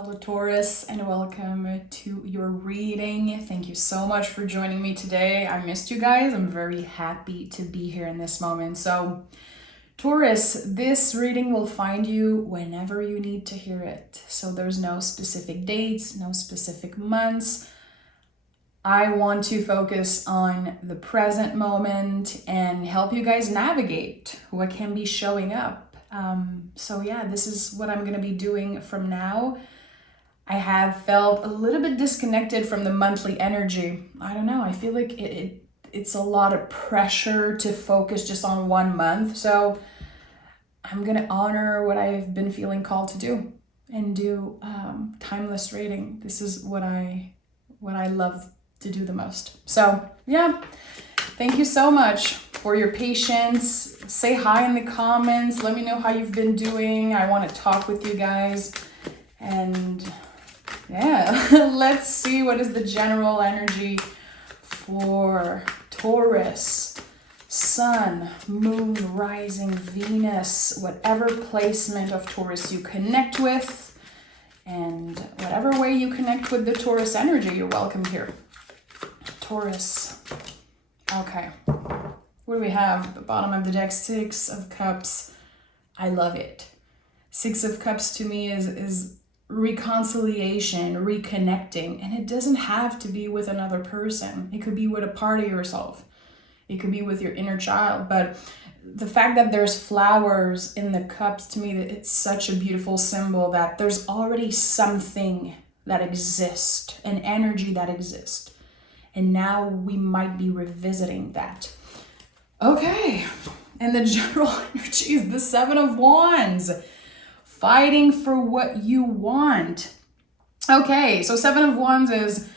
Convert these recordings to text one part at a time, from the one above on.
Hello Taurus, and welcome to your reading. Thank you so much for joining me today. I missed you guys. I'm very happy to be here in this moment. So Taurus, this reading will find you whenever you need to hear it. So there's no specific dates, no specific months. I want to focus on the present moment and help you guys navigate what can be showing up. So yeah, this is what I'm going to be doing from now. I have felt a little bit disconnected from the monthly energy. I don't know, I feel like it's a lot of pressure to focus just on 1 month. So I'm gonna honor what I've been feeling called to do and do timeless reading. This is what I love to do the most. So yeah, thank you so much for your patience. Say hi in the comments. Let me know how you've been doing. I want to talk with you guys. And yeah, let's see what is the general energy for Taurus. Sun, Moon, Rising, Venus, whatever placement of Taurus you connect with, and whatever way you connect with the Taurus energy, you're welcome here. Taurus. Okay. What do we have at the bottom of the deck? 6 of Cups. I love it. 6 of Cups to me is reconciliation, reconnecting, and it doesn't have to be with another person. It could be with a part of yourself. It could be with your inner child. But the fact that there's flowers in the cups, to me, that it's such a beautiful symbol that there's already something that exists, an energy that exists. And now we might be revisiting that. Okay, and the general energy is the 7 of Wands. Fighting for what you want. Okay, so 7 of Wands is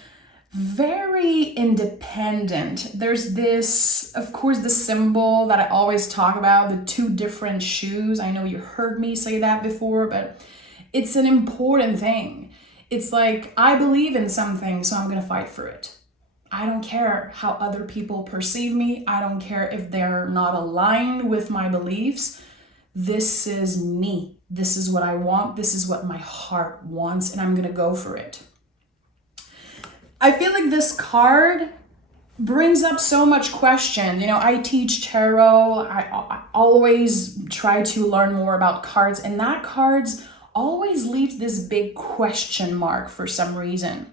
very independent. There's this, of course, the symbol that I always talk about, the 2 different shoes. I know you heard me say that before, but it's an important thing. It's like, I believe in something, so I'm gonna fight for it. I don't care how other people perceive me. I don't care if they're not aligned with my beliefs. This is me. This is what I want. This is what my heart wants, and I'm gonna go for it. I feel like this card brings up so much question. You know, I teach tarot. I always try to learn more about cards, and that cards always leaves this big question mark for some reason,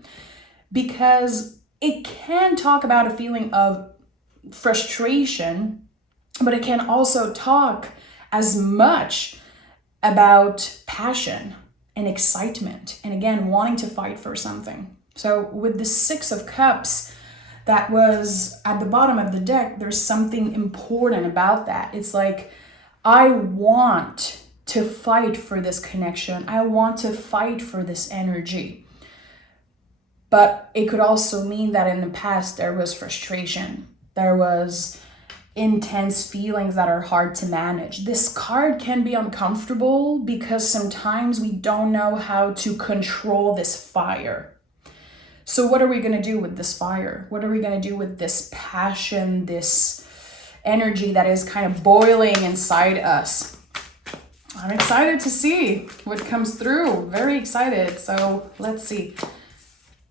because it can talk about a feeling of frustration, but it can also talk as much about passion and excitement, and again, wanting to fight for something. So with the 6 of Cups that was at the bottom of the deck, there's something important about that. It's like, I want to fight for this connection. I want to fight for this energy. But it could also mean that in the past there was frustration. There was intense feelings that are hard to manage. This card can be uncomfortable because sometimes we don't know how to control this fire. So what are we going to do with this fire? What are we going to do with this passion, this energy that is kind of boiling inside us? I'm excited to see what comes through. Very excited. So let's see.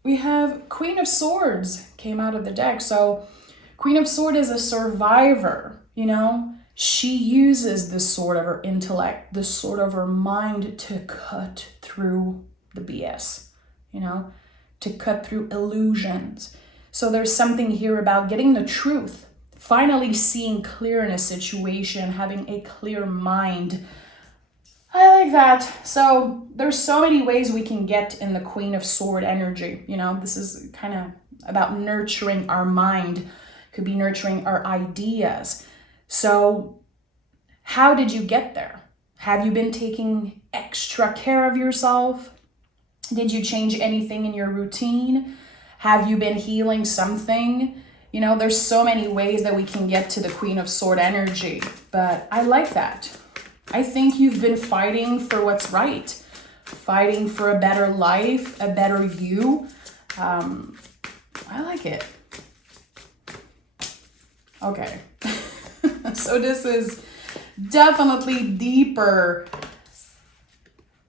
We have Queen of Swords came out of the deck. So Queen of Swords is a survivor, you know? She uses the sword of her intellect, the sword of her mind to cut through the BS, you know? To cut through illusions. So there's something here about getting the truth, finally seeing clear in a situation, having a clear mind. I like that. So there's so many ways we can get in the Queen of Sword energy. You know, this is kind of about nurturing our mind, could be nurturing our ideas. So how did you get there? Have you been taking extra care of yourself? Did you change anything in your routine? Have you been healing something? You know, there's so many ways that we can get to the Queen of Sword energy, but I like that. I think you've been fighting for what's right, fighting for a better life, a better you. I like it. Okay. So this is definitely deeper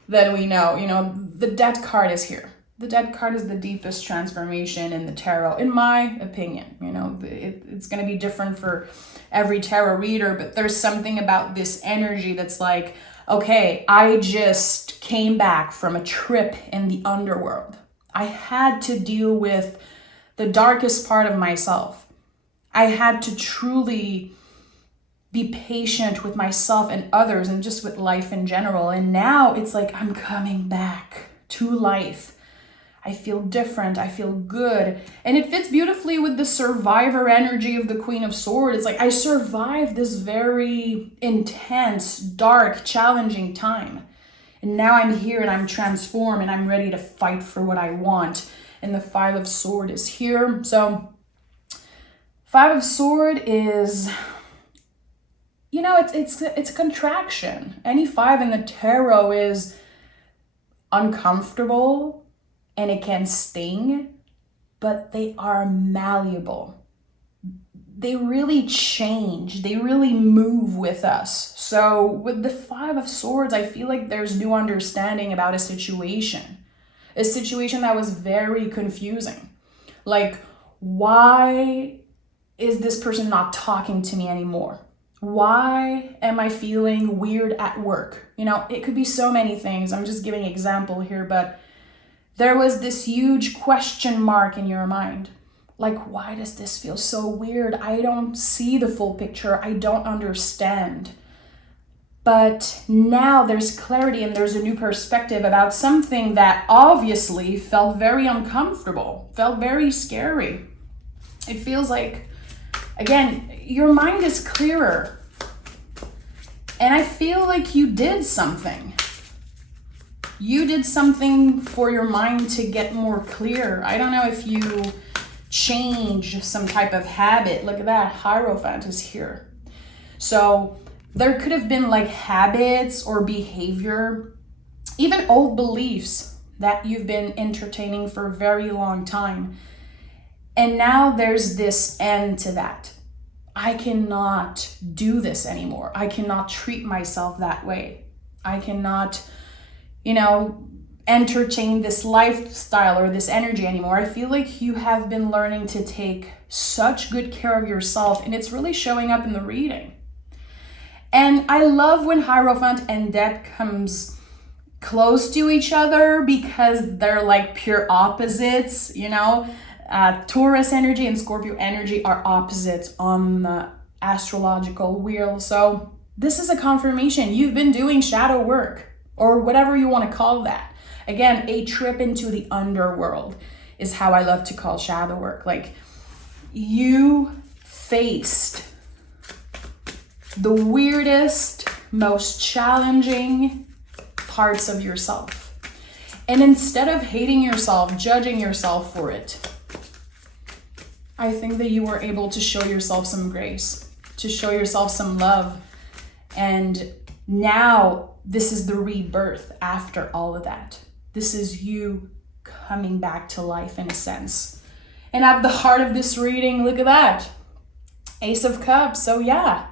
that we know. You know, the Death card is here. The Death card is the deepest transformation in the tarot, in my opinion. You know, it's going to be different for every tarot reader, but there's something about this energy that's like, okay, I just came back from a trip in the underworld. I had to deal with the darkest part of myself. I had to truly be patient with myself and others and just with life in general. And now it's like I'm coming back to life. I feel different. I feel good. And it fits beautifully with the survivor energy of the Queen of Swords. It's like I survived this very intense, dark, challenging time. And now I'm here and I'm transformed and I'm ready to fight for what I want. And the Five of Swords is here. So Five of Swords is, you know, it's a contraction. Any five in the tarot is uncomfortable and it can sting, but they are malleable. They really change. They really move with us. So with the Five of Swords, I feel like there's new understanding about a situation that was very confusing. Like, why is this person not talking to me anymore? Why am I feeling weird at work? You know, it could be so many things. I'm just giving an example here, but there was this huge question mark in your mind. Like, why does this feel so weird? I don't see the full picture. I don't understand. But now there's clarity and there's a new perspective about something that obviously felt very uncomfortable, felt very scary. It feels like, again, your mind is clearer. And I feel like you did something. You did something for your mind to get more clear. I don't know if you change some type of habit. Look at that, Hierophant is here. So there could have been like habits or behavior, even old beliefs that you've been entertaining for a very long time. And now there's this end to that. I cannot do this anymore. I cannot treat myself that way. I cannot, you know, entertain this lifestyle or this energy anymore. I feel like you have been learning to take such good care of yourself, and it's really showing up in the reading. And I love when Hierophant and Death comes close to each other because they're like pure opposites, you know. Taurus energy and Scorpio energy are opposites on the astrological wheel. So this is a confirmation. You've been doing shadow work, or whatever you want to call that. Again, a trip into the underworld is how I love to call shadow work. Like, you faced the weirdest, most challenging parts of yourself. And instead of hating yourself, judging yourself for it, I think that you were able to show yourself some grace, to show yourself some love. And now this is the rebirth after all of that. This is you coming back to life in a sense. And at the heart of this reading, look at that, Ace of Cups. So yeah,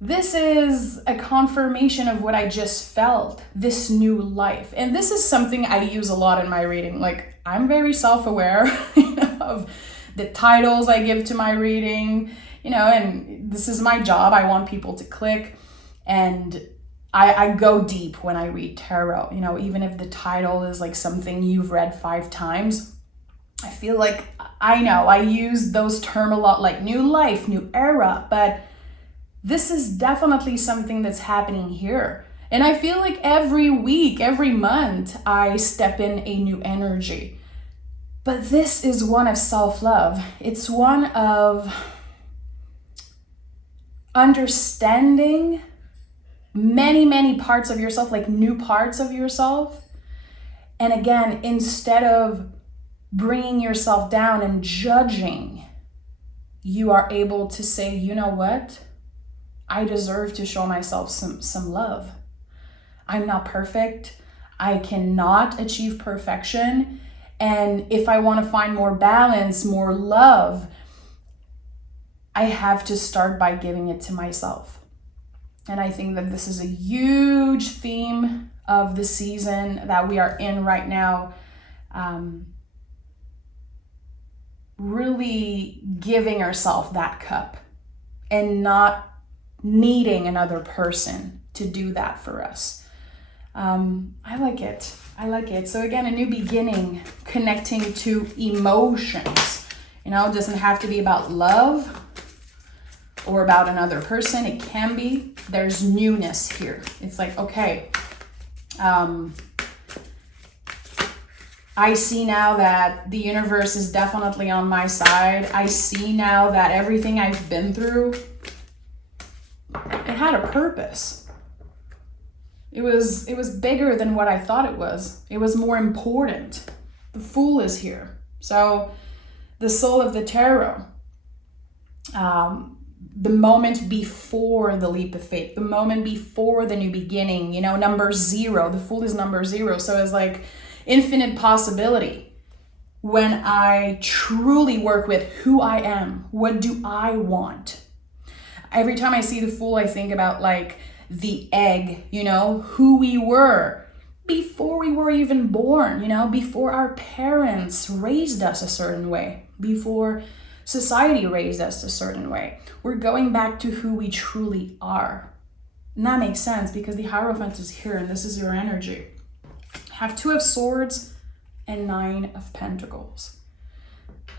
this is a confirmation of what I just felt, this new life. And this is something I use a lot in my reading. Like, I'm very self-aware of the titles I give to my reading, you know, and this is my job. I want people to click, and I go deep when I read tarot, you know, even if the title is like something you've read 5 times. I feel like, I know I use those terms a lot, like new life, new era, but this is definitely something that's happening here. And I feel like every week, every month, I step in a new energy. But this is one of self-love. It's one of understanding many, many parts of yourself, like new parts of yourself. And again, instead of bringing yourself down and judging, you are able to say, you know what? I deserve to show myself some love. I'm not perfect. I cannot achieve perfection. And if I want to find more balance, more love, I have to start by giving it to myself. And I think that this is a huge theme of the season that we are in right now, really giving ourselves that cup and not needing another person to do that for us. I like it. I like it. So again, a new beginning, connecting to emotions. You know, it doesn't have to be about love or about another person. It can be. There's newness here. It's like, okay, I see now that the universe is definitely on my side. I see now that everything I've been through, it had a purpose. It was bigger than what I thought it was. It was more important. The Fool is here. So the soul of the tarot, the moment before the leap of faith, the moment before the new beginning, you know, number 0. The Fool is number 0. So it's like infinite possibility. When I truly work with who I am, what do I want? Every time I see the Fool, I think about like the egg, you know, who we were before we were even born, you know, before our parents raised us a certain way, before society raised us a certain way. We're going back to who we truly are. And that makes sense because the Hierophant is here and this is your energy. Have 2 of Swords and 9 of Pentacles.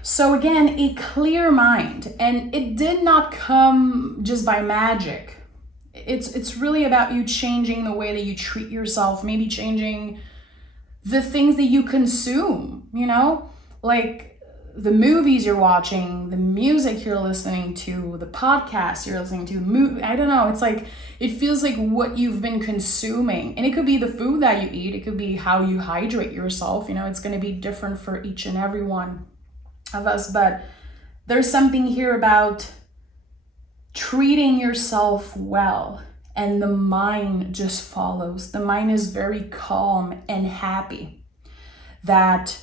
So again, a clear mind, and it did not come just by magic. It's really about you changing the way that you treat yourself, maybe changing the things that you consume, you know, like the movies you're watching, the music you're listening to, the podcasts you're listening to, I don't know. It's like, it feels like what you've been consuming, and it could be the food that you eat. It could be how you hydrate yourself. You know, it's going to be different for each and every one of us, but there's something here about treating yourself well, and the mind just follows. The mind is very calm and happy that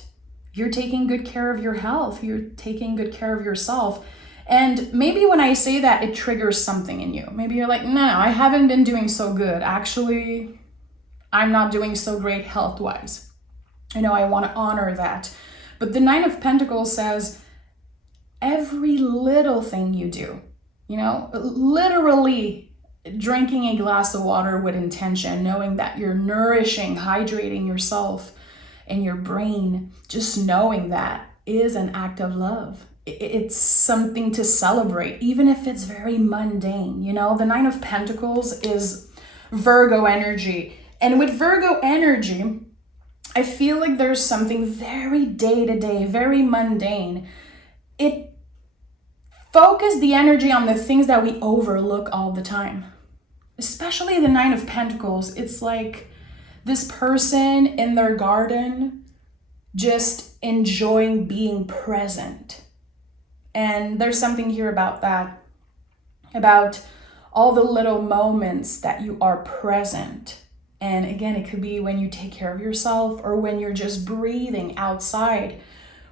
you're taking good care of your health, you're taking good care of yourself. And maybe when I say that, it triggers something in you. Maybe you're like, no, I haven't been doing so good. Actually, I'm not doing so great health-wise. You know, I want to honor that. But the 9 of Pentacles says, every little thing you do, you know, literally drinking a glass of water with intention, knowing that you're nourishing, hydrating yourself and your brain, just knowing that is an act of love. It's something to celebrate, even if it's very mundane. You know, the 9 of Pentacles is Virgo energy. And with Virgo energy, I feel like there's something very day-to-day, very mundane. It focuses the energy on the things that we overlook all the time. Especially the 9 of Pentacles. It's like this person in their garden just enjoying being present. And there's something here about that, about all the little moments that you are present. And again, it could be when you take care of yourself, or when you're just breathing outside,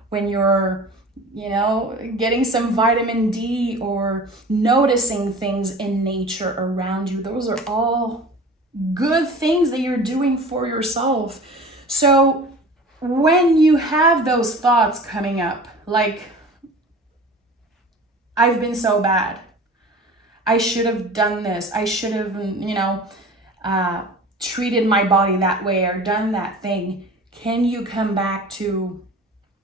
when you're, you know, getting some vitamin D, or noticing things in nature around you. Those are all good things that you're doing for yourself. So when you have those thoughts coming up, like, I've been so bad, I should have done this, I should have, you know, treated my body that way or done that thing, can you come back to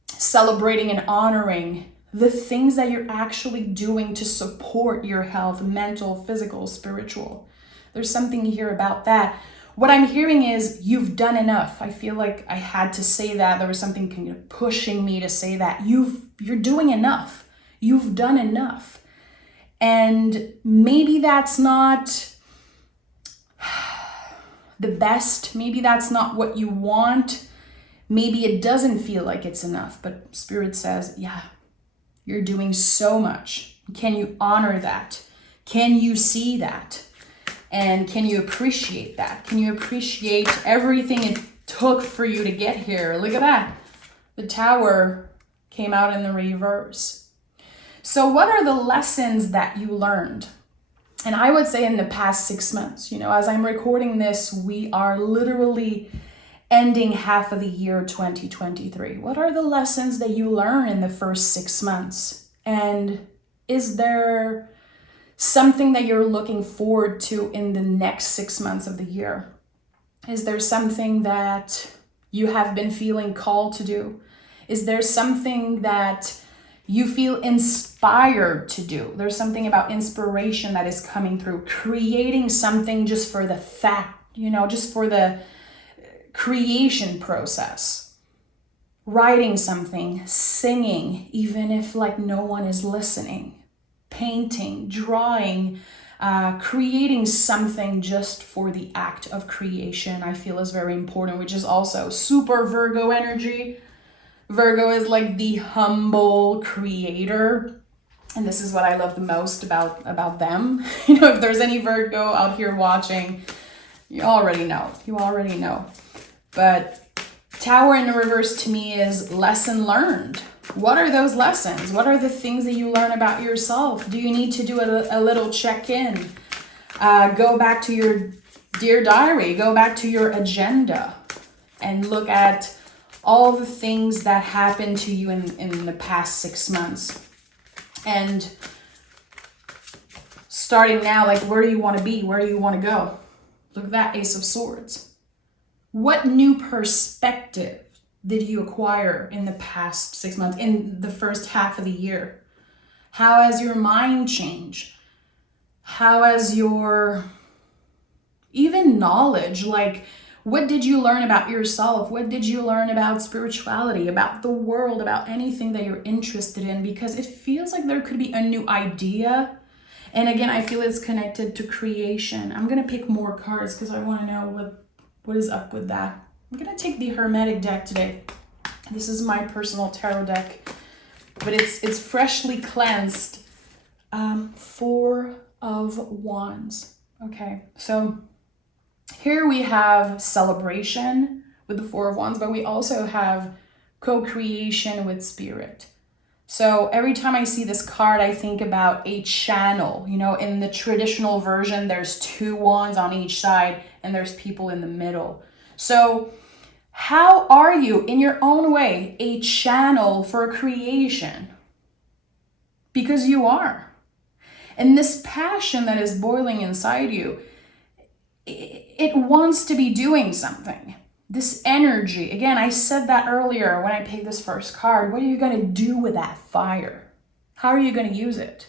celebrating and honoring the things that you're actually doing to support your health, mental, physical, spiritual? There's something here about that. What I'm hearing is you've done enough. I feel like I had to say that. There was something kind of pushing me to say that. You're doing enough. You've done enough. And maybe that's not the best. Maybe that's not what you want. Maybe it doesn't feel like it's enough, but Spirit says, yeah, you're doing so much. Can you honor that? Can you see that? And can you appreciate that? Can you appreciate everything it took for you to get here? Look at that. The Tower came out in the reverse. So what are the lessons that you learned? And I would say in the past 6 months, as I'm recording this, we are literally ending half of the year 2023. What are the lessons that you learn in the first 6 months? And is there something that you're looking forward to in the next 6 months of the year? Is there something that you have been feeling called to do? Is there something that you feel inspired to do? There's something about inspiration that is coming through, creating something just for the fact, just for the creation process, writing something, singing, even if like no one is listening, painting, drawing, creating something just for the act of creation, I feel is very important, which is also super Virgo energy. Virgo is like the humble creator. And this is what I love the most about them. If there's any Virgo out here watching, you already know. But Tower in the reverse to me is lesson learned. What are those lessons? What are the things that you learn about yourself? Do you need to do a little check-in? Go back to your Dear Diary. Go back to your agenda and look at all the things that happened to you in the past 6 months. And starting now, like, where do you want to be? Where do you want to go? Look at that Ace of Swords. What new perspective did you acquire in the past 6 months, in the first half of the year? How has your mind changed? How has your even knowledge, like, what did you learn about yourself? What did you learn about spirituality, about the world, about anything that you're interested in? Because it feels like there could be a new idea. And again, I feel it's connected to creation. I'm going to pick more cards because I want to know what is up with that. I'm going to take the Hermetic deck today. This is my personal tarot deck, but it's freshly cleansed. 4 of Wands. Okay, so here we have celebration with the 4 of Wands, but we also have co-creation with spirit. So every time I see this card, I think about a channel. In the traditional version, there's 2 wands on each side and there's people in the middle. So how are you, in your own way, a channel for creation? Because you are. And this passion that is boiling inside you, it wants to be doing something. This energy, again, I said that earlier when I picked this first card. What are you going to do with that fire? How are you going to use it?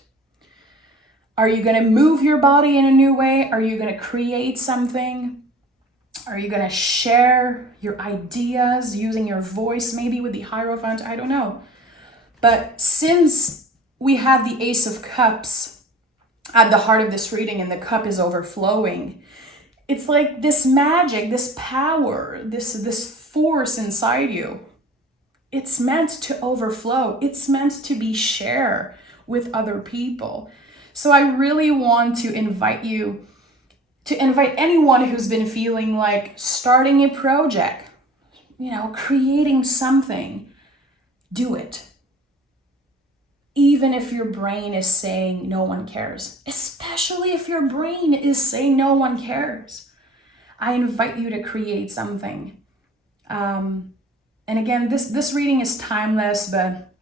Are you going to move your body in a new way? Are you going to create something? Are you going to share your ideas using your voice, maybe with the Hierophant? I don't know. But since we have the Ace of Cups at the heart of this reading and the cup is overflowing, it's like this magic, this power, this force inside you. It's meant to overflow. It's meant to be shared with other people. So I really want to invite anyone who's been feeling like starting a project, creating something, do it. Even if your brain is saying no one cares, especially if your brain is saying no one cares, I invite you to create something. And again, this reading is timeless, but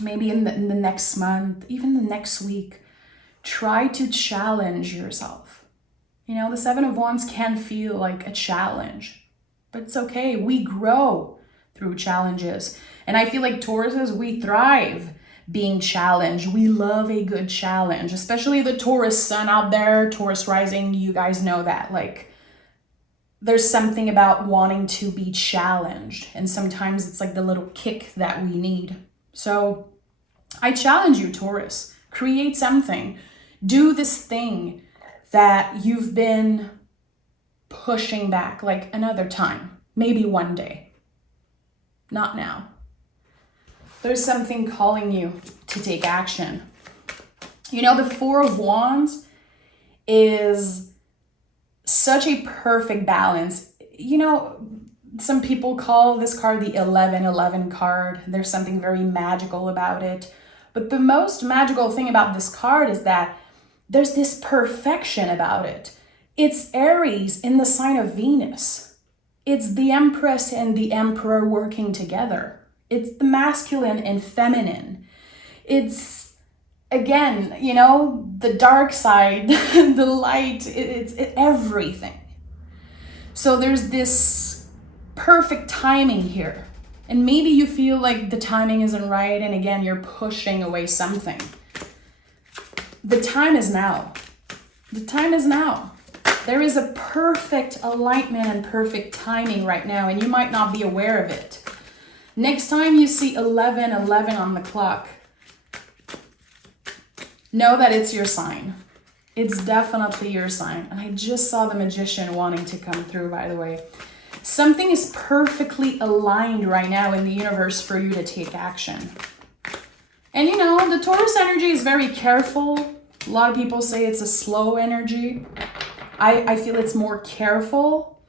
maybe in the next month, even the next week, try to challenge yourself. The 7 of Wands can feel like a challenge, but it's okay. We grow through challenges. And I feel like Tauruses, we thrive being challenged. We love a good challenge, especially the Taurus sun out there, Taurus rising. You guys know that, like, there's something about wanting to be challenged. And sometimes it's like the little kick that we need. So I challenge you, Taurus, create something. Do this thing that you've been pushing back, like another time, maybe one day, not now. There's something calling you to take action. The 4 of Wands is such a perfect balance. Some people call this card the 11-11 card. There's something very magical about it. But the most magical thing about this card is that there's this perfection about it. It's Aries in the sign of Venus. It's the Empress and the Emperor working together. It's the masculine and feminine. It's, again, you know, the dark side, the light, it's everything. So there's this perfect timing here. And maybe you feel like the timing isn't right, and again, you're pushing away something. The time is now. The time is now. There is a perfect alignment and perfect timing right now, and you might not be aware of it. Next time you see 11:11 on the clock, know that it's your sign. It's definitely your sign. And I just saw the Magician wanting to come through, by the way. Something is perfectly aligned right now in the universe for you to take action. And you know, the Taurus energy is very careful. A lot of people say it's a slow energy. I feel it's more careful.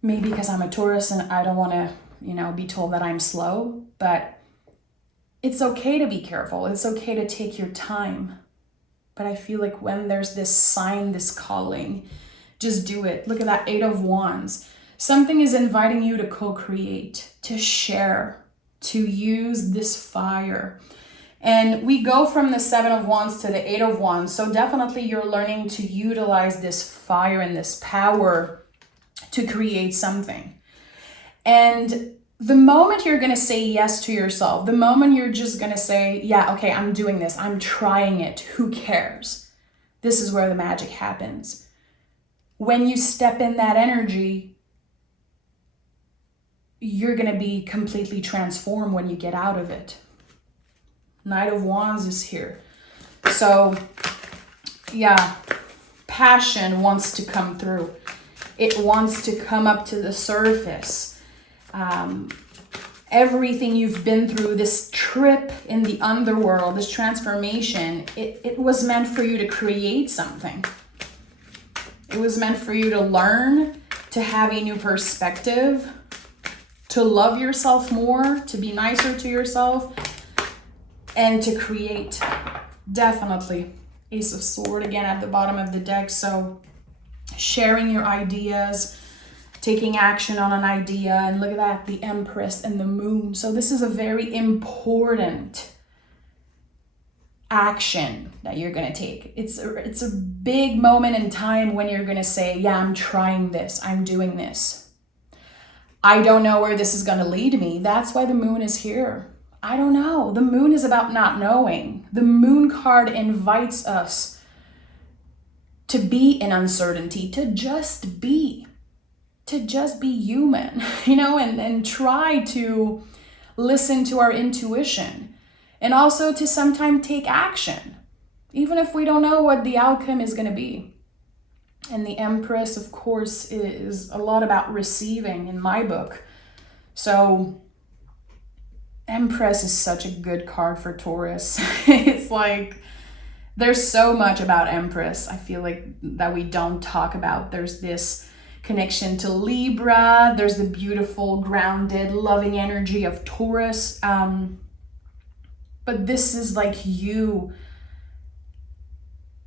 Maybe because I'm a Taurus and I don't want to, you know, be told that I'm slow. But it's okay to be careful. It's okay to take your time. But I feel like when there's this sign, this calling, just do it. Look at that 8 of Wands. Something is inviting you to co-create, to share, to use this fire. And we go from the 7 of Wands to the 8 of Wands. So definitely you're learning to utilize this fire and this power to create something. And the moment you're going to say yes to yourself, the moment you're just going to say, yeah, okay, I'm doing this, I'm trying it, who cares? This is where the magic happens. When you step in that energy, you're going to be completely transformed when you get out of it. Knight of Wands is here. So, yeah, passion wants to come through. It wants to come up to the surface. Everything you've been through, this trip in the underworld, this transformation, it was meant for you to create something. It was meant for you to learn, to have a new perspective, to love yourself more, to be nicer to yourself, and to create. Definitely. Ace of Swords again at the bottom of the deck. So sharing your ideas, taking action on an idea, and look at that, the Empress and the Moon. So this is a very important action that you're going to take. It's a big moment in time when you're going to say, yeah, I'm trying this, I'm doing this. I don't know where this is going to lead me. That's why the Moon is here. I don't know. The Moon is about not knowing. The Moon card invites us to be in uncertainty, to just be human, you know, and try to listen to our intuition, and also to sometimes take action, even if we don't know what the outcome is going to be. And the Empress, of course, is a lot about receiving in my book. So Empress is such a good card for Taurus. It's like, there's so much about Empress, I feel like, that we don't talk about. There's this connection to Libra. There's the beautiful, grounded, loving energy of Taurus. But this is like you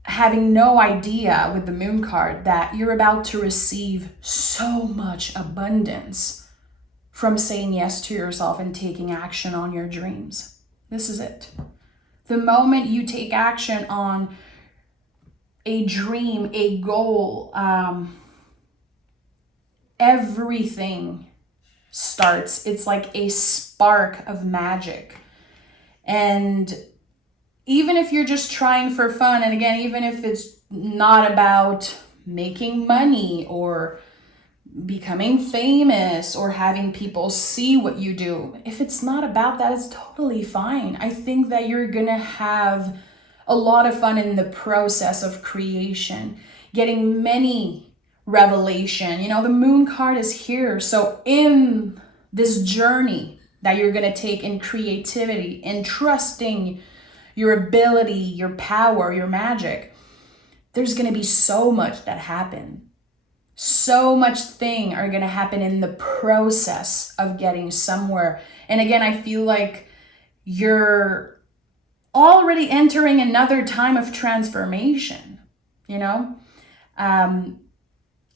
having no idea with the Moon card that you're about to receive so much abundance from saying yes to yourself and taking action on your dreams. This is it. The moment you take action on a dream, a goal, everything starts. It's like a spark of magic. And even if you're just trying for fun, and again, even if it's not about making money or becoming famous or having people see what you do, if it's not about that, it's totally fine. I think that you're gonna have a lot of fun in the process of creation, getting many revelation. You know, the Moon card is here. So in this journey that you're going to take in creativity, in trusting your ability, your power, your magic, there's going to be so much that happen. So much thing are going to happen in the process of getting somewhere. And again, I feel like you're already entering another time of transformation, you know?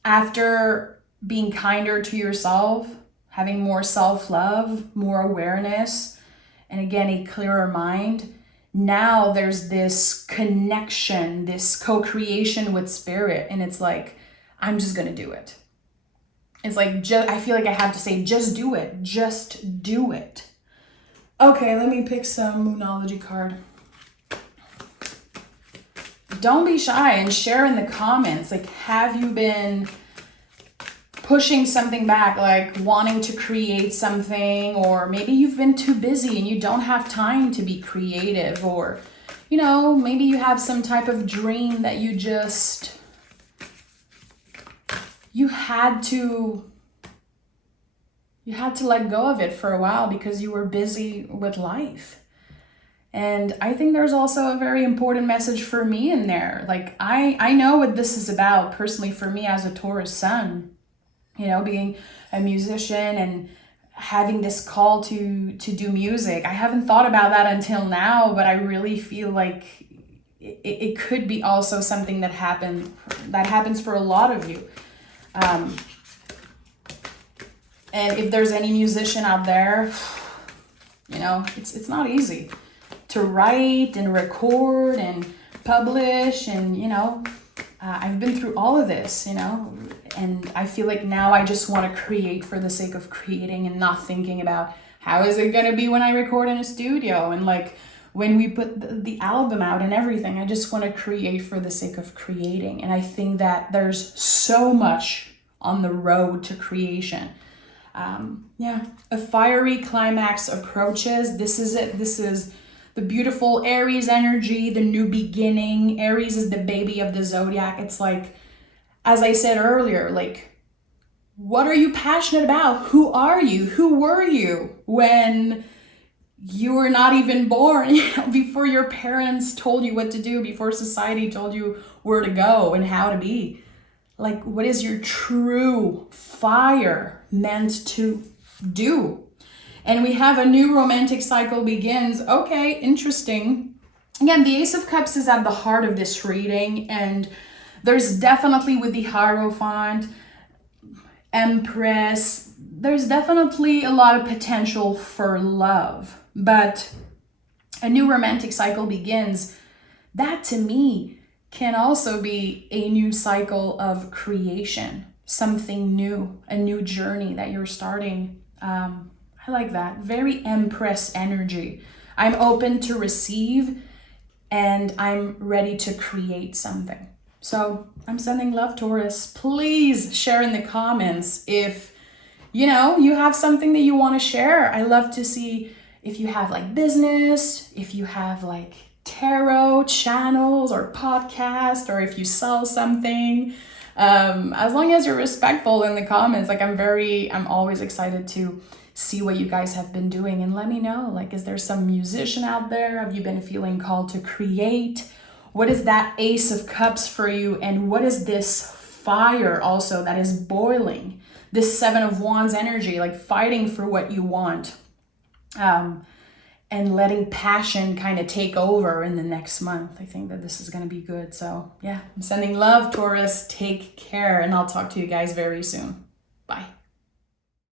After being kinder to yourself, having more self-love, more awareness, and again, a clearer mind, now there's this connection, this co-creation with spirit. And it's like, I'm just going to do it. It's like, I feel like I have to say, just do it. Just do it. Okay, let me pick some Moonology card. Don't be shy and share in the comments. Like, have you been pushing something back, like wanting to create something, or maybe you've been too busy and you don't have time to be creative, or, you know, maybe you have some type of dream that you had to let go of it for a while because you were busy with life. And I think there's also a very important message for me in there. Like, I know what this is about personally for me as a Taurus sun, you know, being a musician and having this call to do music. I haven't thought about that until now, but I really feel like it could be also something that happens for a lot of you. And if there's any musician out there, you know, it's not easy to write and record and publish, and, you know, I've been through all of this, you know, and I feel like now I just want to create for the sake of creating and not thinking about how is it going to be when I record in a studio and like when we put the album out and everything. I just want to create for the sake of creating. And I think that there's so much on the road to creation. A fiery climax approaches. This is it. This is the beautiful Aries energy, the new beginning. Aries is the baby of the zodiac. It's like, as I said earlier, like, what are you passionate about? Who are you? Who were you when you were not even born? You know, before your parents told you what to do, before society told you where to go and how to be. Like, what is your true fire meant to do? And we have a new romantic cycle begins. Okay, interesting. Again, the Ace of Cups is at the heart of this reading, and there's definitely, with the Hierophant, Empress, there's definitely a lot of potential for love. But a new romantic cycle begins. That, to me, can also be a new cycle of creation, something new, a new journey that you're starting. I like that. Very Empress energy. I'm open to receive and I'm ready to create something. So I'm sending love, Taurus. Please share in the comments if, you know, you have something that you want to share. I love to see if you have like business, if you have like tarot channels or podcast, or if you sell something. As long as you're respectful in the comments, like I'm always excited to see what you guys have been doing, and let me know, like, is there some musician out there? Have you been feeling called to create? What is that Ace of Cups for you? And what is this fire also that is boiling? This Seven of Wands energy, like fighting for what you want. And letting passion kind of take over in the next month. I think that this is going to be good. So yeah, I'm sending love, Taurus. Take care, and I'll talk to you guys very soon. Bye.